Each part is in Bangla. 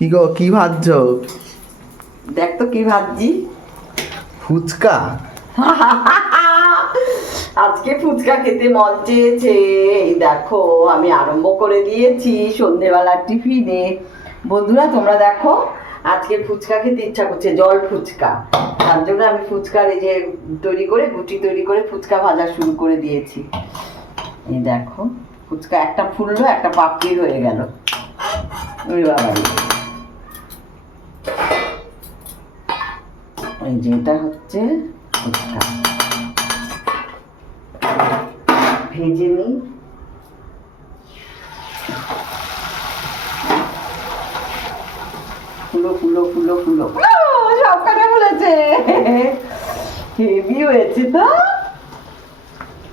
কি গো কি ভাবছ? দেখ তো কি ভাবছি। ফুচকা? আজকে ফুচকা খেতে মন চেয়েছে। এই দেখো আমি আরম্ভ করে দিয়েছি সন্ধেবেলার টিফিনে। বন্ধুরা তোমরা দেখো আজকে ফুচকা খেতে ইচ্ছা করছে জল ফুচকা। তার জন্য আমি ফুচকার এই যে তৈরি করে গুটি তৈরি করে ফুচকা ভাজা শুরু করে দিয়েছি। এই দেখো ফুচকা একটা ফুললো একটা পাপড়ি হয়ে গেল। ওই বাবা এই যে হচ্ছে ফুচকা ভেজে নিই। ফুলো ফুলো ফুলো ফুলো। সব কাটা বলেছে। হেভি হয়েছে তো।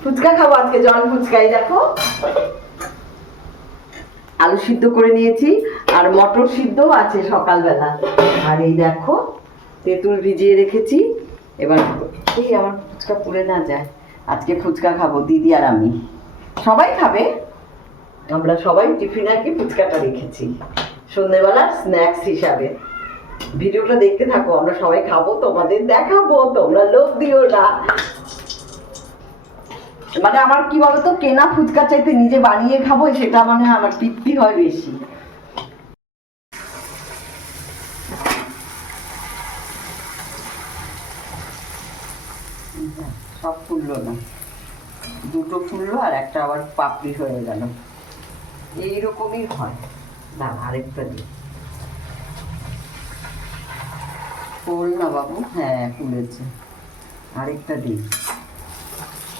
ফুচকা খাব আজকে, জল ফুচকাই, দেখো। আলু সিদ্ধ করে নিয়েছি, আর মটর সিদ্ধ আছে সকালবেলা। আর এই দেখো তেঁতুল ভিজিয়ে রেখেছি। এবার এই আমার ফুচকা পুড়ে না যায়। আজকে ফুচকা খাব, দিদি আর আমি। সবাই খাবে? আমরা সবাই টিফিনে আর কি ফুচকাটা রেখেছি। সন্ধেবেলার স্ন্যাক্স হিসাবে। ভিডিওটা দেখতে থাকো, আমরা সবাই খাব, তোমাদের দেখাবো, তোমরা লোভ দিও না। মানে আমার কি বলতো, কেনা ফুচকা চাইতে নিজে বানিয়ে খাব, সেটা মানে আমার তৃপ্তি হয় বেশি। সব ফুললো না। দুটো ফুললো আর একটা আবার পাপড়ি হয়ে গেল। এইরকমই হয়। না, আরেকটা দিই ফুল না বাবু? হ্যাঁ ফুলেছে। আরেকটা দিই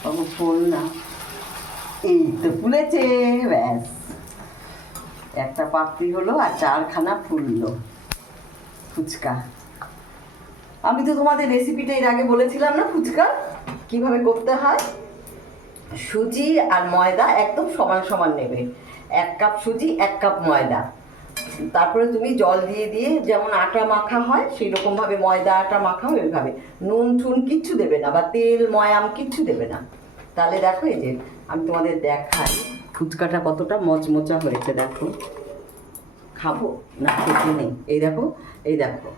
বাবু, ফুল না। এই তো ফুলেছে, ব্যাস। একটা পাপড়ি হলো আর চারখানা ফুললো। ফুচকা। আমি তো তোমাদের রেসিপিটা এর আগে বলেছিলাম না ফুচকা? কীভাবে করতে হয়? সুজি আর ময়দা একদম সমান সমান নেবে। এক কাপ সুজি, এক কাপ ময়দা। তারপরে তুমি জল দিয়ে দিয়ে যেমন আটা মাখা হয় সেই রকমভাবে ময়দা, আটা মাখা হয় ওইভাবে। নুন টুন কিচ্ছু দেবে না বা তেল, ময়াম কিচ্ছু দেবে না। তাহলে দেখো এই যে আমি তোমাদের দেখাই ফুচকাটা কতটা মচমচা হয়েছে, দেখো। খাব? না, খেতে নেই। এই দেখো এই দেখো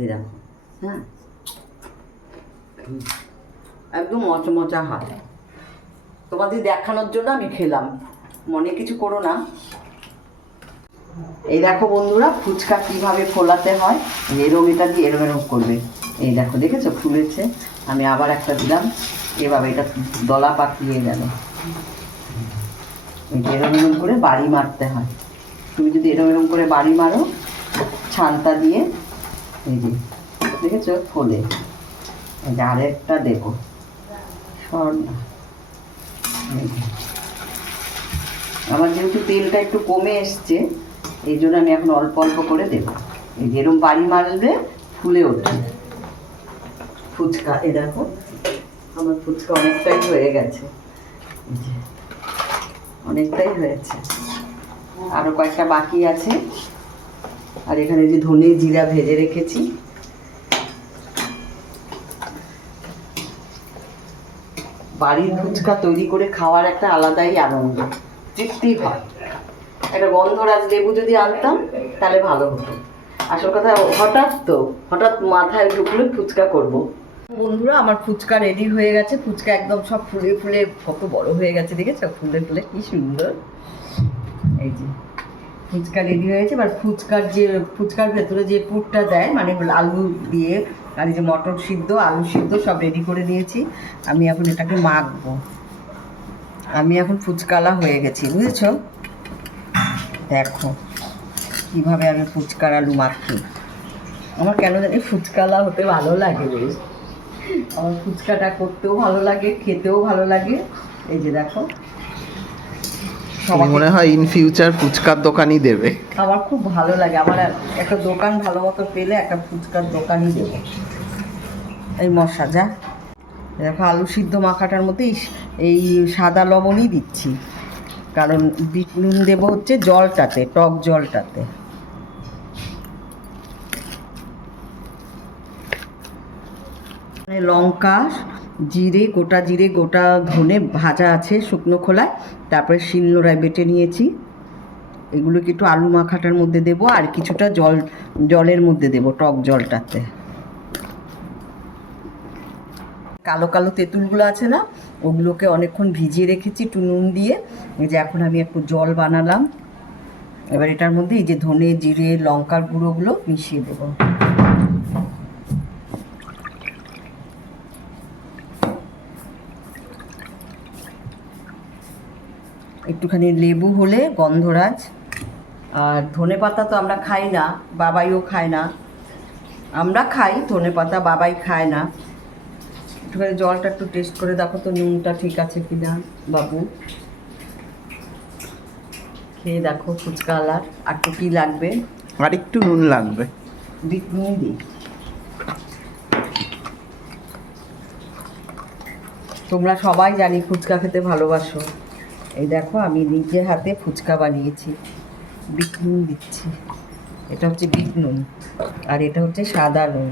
এই দেখো। হ্যাঁ। একদম মচমচা হয় তোমাদের দেখানোর জন্য আমি খেলাম। মনে কিছু করো না। এই দেখো বন্ধুরা, ফুচকা কীভাবে ফোলাতে হয়। এরম এটা দিয়ে এরম এরম করবে। এই দেখো, দেখেছ? ফুলেছে। আমি আবার একটা দিলাম। এভাবে এটা দলা পাকিয়ে গেল। এরম এরম করে বাড়ি মারতে হয়। তুমি যদি এরম এরম করে বাড়ি মারো ছানটা দিয়ে, এই যে দেখেছ? ফোলে আরেকটা দেবো যে। আমার যেহেতু তেলটা একটু কমে এসছে, এই জন্য আমি এখন অল্প অল্প করে দেবো। এই যেরকম বাড়ি মারলে ফুলে ওঠে। ফুচকা, এ দেখো। আমার ফুচকা অনেকটাই হয়ে গেছে। অনেকটাই হয়েছে। আরও কয়েকটা বাকি আছে। আর এখানে যে ধনে জিরা ভেজে রেখেছি। বাড়ির ফুচকা তৈরি করে খাওয়ার একটা আলাদাই আনন্দ। তৃপ্তি হয়। একটা গন্ধ গন্ধরাজ লেবু যদি আনতাম, তাহলে ভালো হতো। আসল কথা, হঠাৎ তো, হঠাৎ মাথায় ঢুকলে ফুচকা করব। বন্ধুরা, আমার ফুচকা রেডি হয়ে গেছে। ফুচকা একদম সব ফুলে ফুলে কত বড় হয়ে গেছে, দেখেছ? ফুলে ফুলে, কি সুন্দর। এই যে, ফুচকা রেডি হয়েছে এবার ফুচকার যে, ফুচকার ভেতরে যে পুরটা দেয় মানে আলু দিয়ে আর এই যে মটর সিদ্ধ, আলু সিদ্ধ সব রেডি করে নিয়েছি। আমি এখন এটাকে মাখবো। আমি এখন ফুচকালা হয়ে গেছি, বুঝেছ? দেখো, কীভাবে আমি ফুচকার আলু মাখি। আমার কেন জানি ফুচকালা হতে ভালো লাগে বেশ। আমার ফুচকাটা করতেও ভালো লাগে, খেতেও ভালো লাগে। এই যে দেখো তুমি মনে হয় ইন ফিউচার ফুচকার দোকানই দেবে। আমার খুব ভালো লাগে। আমার একটা দোকান ভালো মতো পেলে একটা ফুচকার দোকানই দেবো। এই মশা যা। দেখো আলু সিদ্ধ মাখাটার মধ্যে এই সাদা লবণই দিচ্ছি। কারণ বিট নুন দেবো হচ্ছে জলটাতে টক জলটাতে। মানে লঙ্কা জিরে, গোটা জিরে, গোটা ধনে ভাজা আছে শুকনো খোলায়। তারপরে শিলনোড়ায় বেটে নিয়েছি। এগুলোকে একটু আলু মাখাটার মধ্যে দেব আর কিছুটা জল, জলের মধ্যে দেব টক জলটাতে। কালো কালো তেঁতুলগুলো আছে না, ওগুলোকে অনেকক্ষণ ভিজিয়ে রেখেছি একটু নুন দিয়ে। এই যে এখন আমি একটু জল বানালাম। এবার এটার মধ্যে এই যে ধনে, জিরে, লঙ্কার গুঁড়োগুলো মিশিয়ে দেবো। একটুখানি লেবু হলে গন্ধরাজ। আর ধনে পাতা তো আমরা খাই না বাবাইও খায় না। আমরা খাই ধনে পাতা বাবাই খায় না। একটুখানি জলটা একটু টেস্ট করে দেখো তো নুনটা ঠিক আছে কি না বাবু। খেয়ে দেখো ফুচকা আলার আর একটু কী লাগবে? আর একটু নুন লাগবে। দিক নুন দিই তোমরা সবাই জানি ফুচকা খেতে ভালোবাসো। এই দেখো আমি নিজে হাতে ফুচকা বানিয়েছি। বিট নুন দিচ্ছি। এটা হচ্ছে বিট নুন আর এটা হচ্ছে সাদা নুন।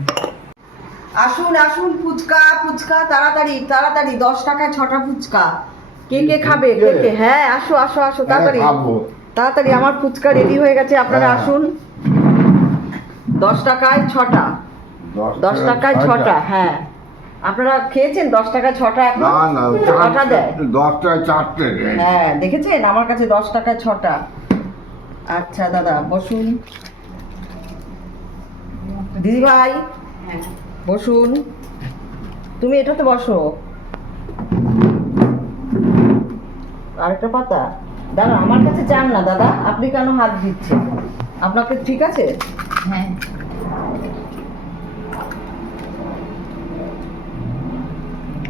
আসুন আসুন ফুচকা ফুচকা তাড়াতাড়ি তাড়াতাড়ি দশ টাকায় ছটা ফুচকা। কে কে খাবে? কে কে? হ্যাঁ আসো আসো আসো তাড়াতাড়ি। তাড়াতাড়ি আমার ফুচকা রেডি হয়ে গেছে আপনারা হ্যাঁ। আসুন। দশ টাকায় ছটা। দশ টাকায় ছটা হ্যাঁ। আপনারা খেয়েছেন? দশ টাকায় ছটা এখন? না না ছটা দেয় দশটায় চারটে হ্যাঁ দেখেছেন? আমার কাছে দশ টাকায় ছটা। আচ্ছা দাদা বসুন। দিদি ভাই বসুন। তুমি এটাতে বসো। আরেকটা পাতা? দাদা আমার কাছে চান না দাদা। আপনি কেন হাত দিচ্ছেন? আপনাকে ঠিক আছে? হ্যাঁ।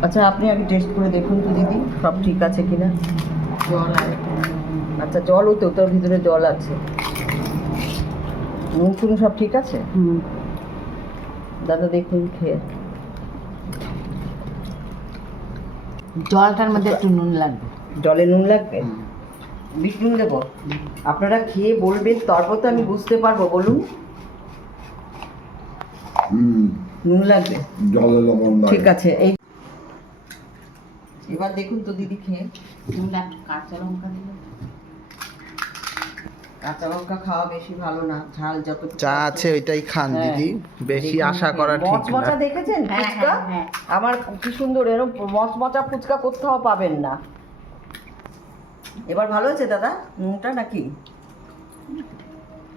আচ্ছা আপনি আগে টেস্ট করে দেখুন তো দিদি সব ঠিক আছে কিনা? জল আচ্ছা জল তো তোর ভিতরে জল আছে। নুন সব ঠিক আছে? দাদা দেখুন খেয়ে। জলটার মধ্যে একটু নুন লাগবে। জলে নুন লাগবে? বিট নুন দেবো? আপনারা খেয়ে বলবেন তারপর তো আমি বুঝতে পারব বলুন। হুম। নুন লাগবে? জলে লবণ ঠিক আছে এই এবার দেখুন তো দিদি খেয়ে। একটু কাঁচা লঙ্কা দিলে? কাঁচা লঙ্কা খাওয়া বেশি ভালো না ঝাল যত যা আছে। ওইটাই খান হ্যাঁ। দিদি বেশি আশা করা ঠিক না। মচমচা দেখেছেন হ্যাঁ, ফুচকা? হ্যাঁ, হ্যাঁ। আমার কি সুন্দর এরকম মচমচা ফুচকা কোথাও পাবেন না। এবার ভালো হয়েছে দাদা? নুনটা নাকি?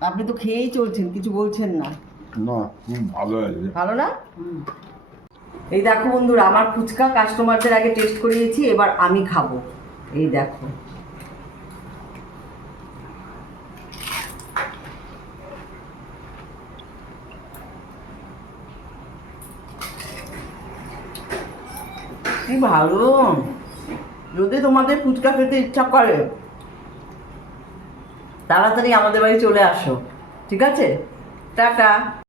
আপনি তো খেয়েই চলছেন কিছু বলছেন না। না ভালো হয়েছে। ভালো না? এই দেখো বন্ধুরা, আমার ফুচকা কাস্টমারদের আগে টেস্ট করিয়েছি এবার আমি খাব। এই দেখো। কি ভালো? যদি তোমাদের ফুচকা খেতে ইচ্ছা করে, তাড়াতাড়ি আমাদের বাড়ি চলে আসো। ঠিক আছে? টাটা।